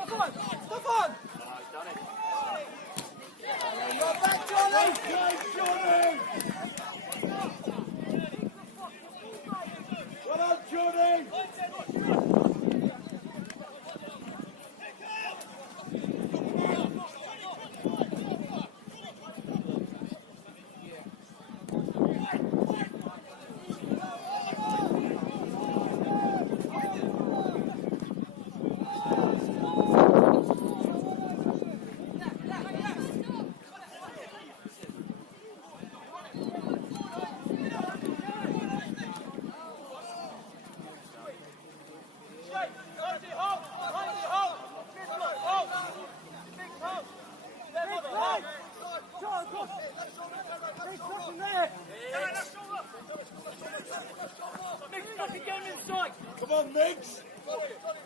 Come on! Stop on! Go back, Johnny! Okay, Johnny! Well done, Johnny! Come on, Miggs! Come on, Miggs!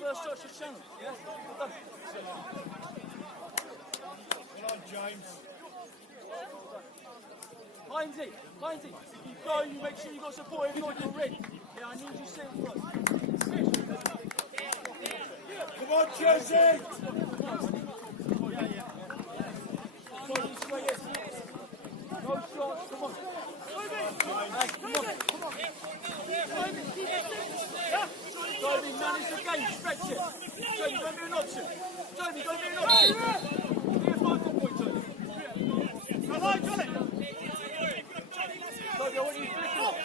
First touch of channel, yeah? Well done, James. Hindzy, you go, you make sure you got support if not, you're ready. Yeah, I need you sitting front. Come on, Chelsea! No shots, come on. Come on. Toby, manage the game, stretch it. Toby, don't do an option. Toby, don't do an option. Be a focal point, Toby. Come on, Johnny. Toby, I want you to flick it.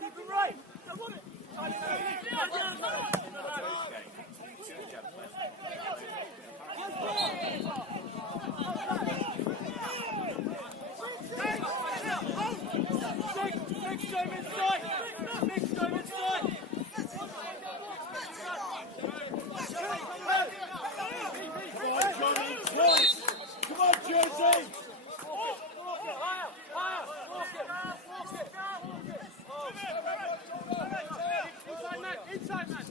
Keep him right. I want it. Come on, Jersey! Inside man!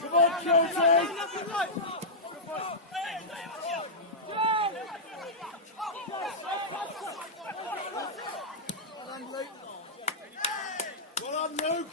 Come on, Jersey! Well done, Luke!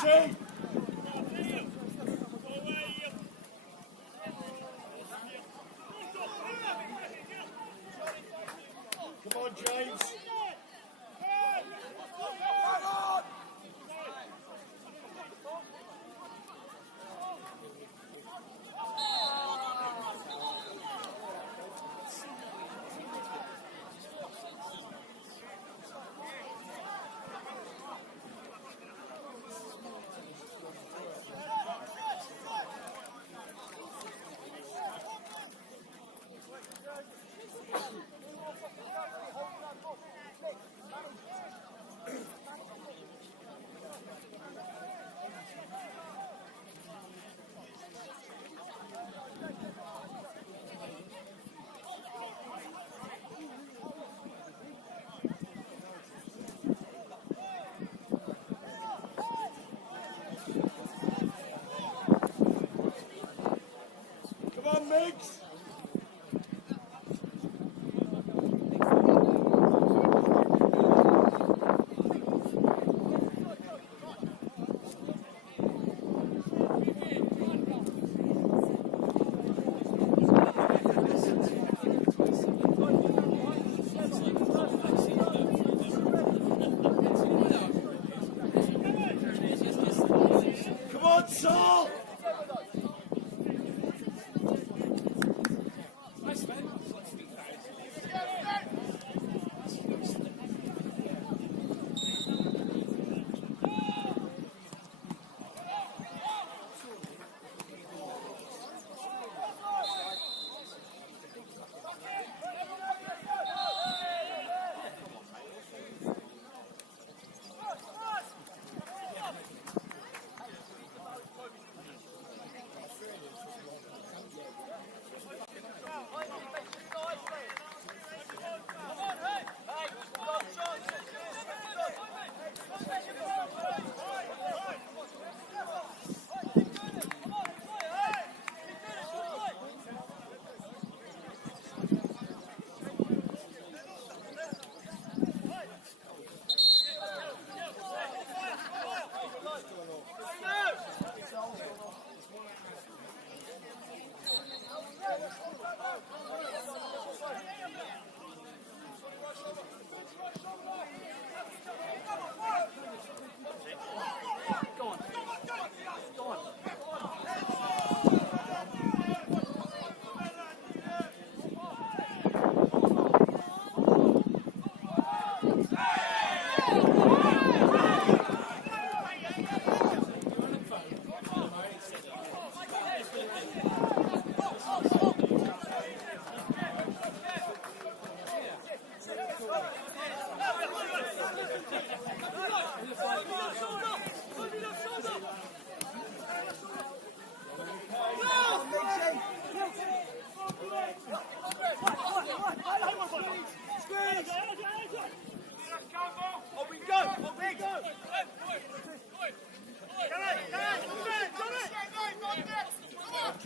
Josie! Come on, James. Come on, Miggs! Come on, Saul!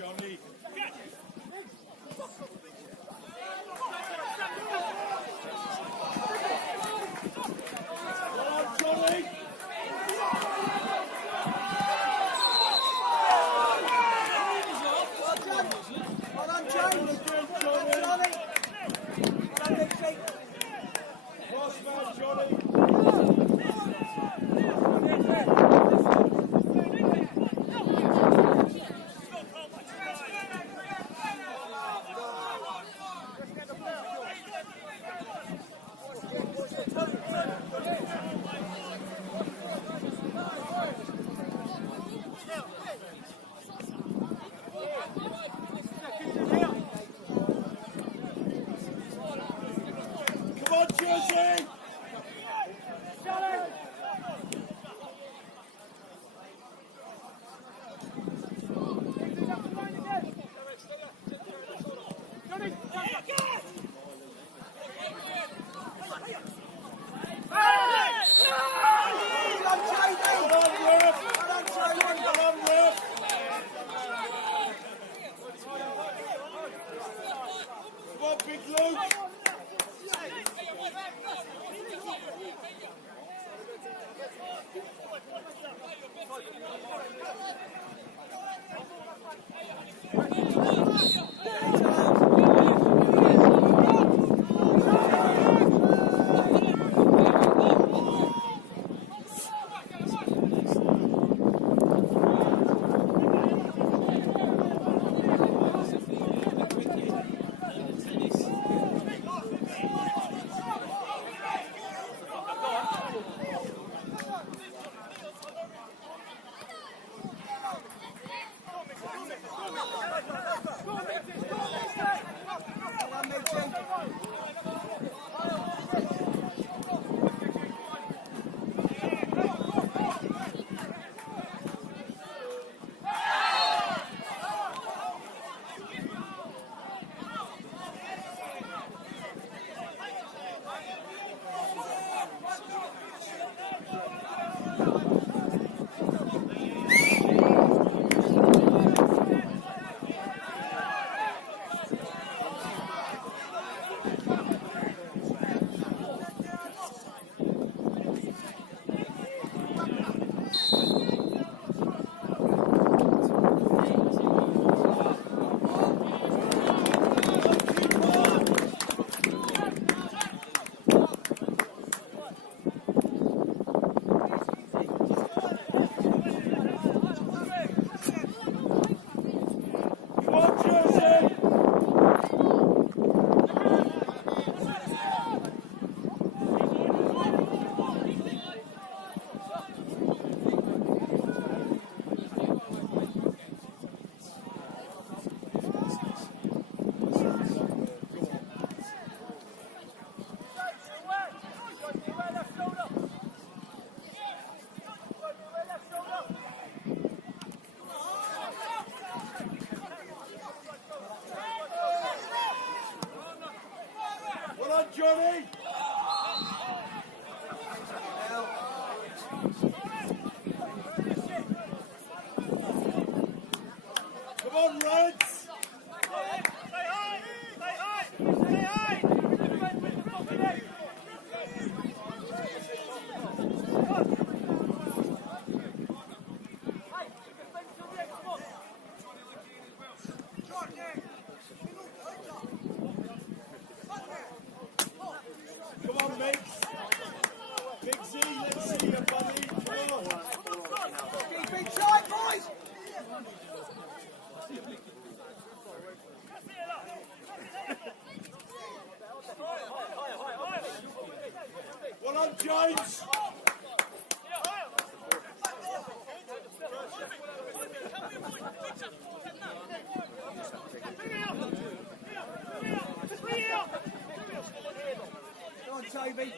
Johnny. Johnny! Come on, Reds! Come on, Mix. Big Z, let's see you, buddy. Come on. Big shot, boys! Well done, James. Come on, Toby.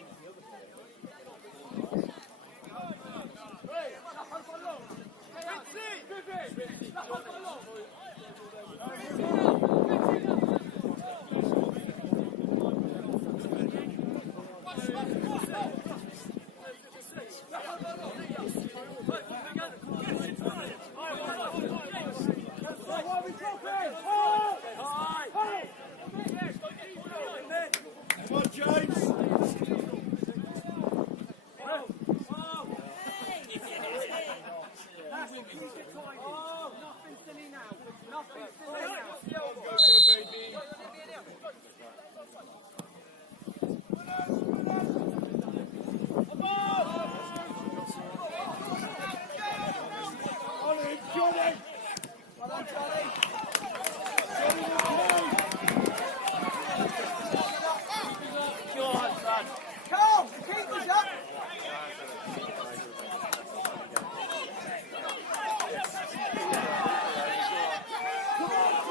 Come on, James. On it, Johnny. Well done, Johnny. Carl, keep us up. Come on,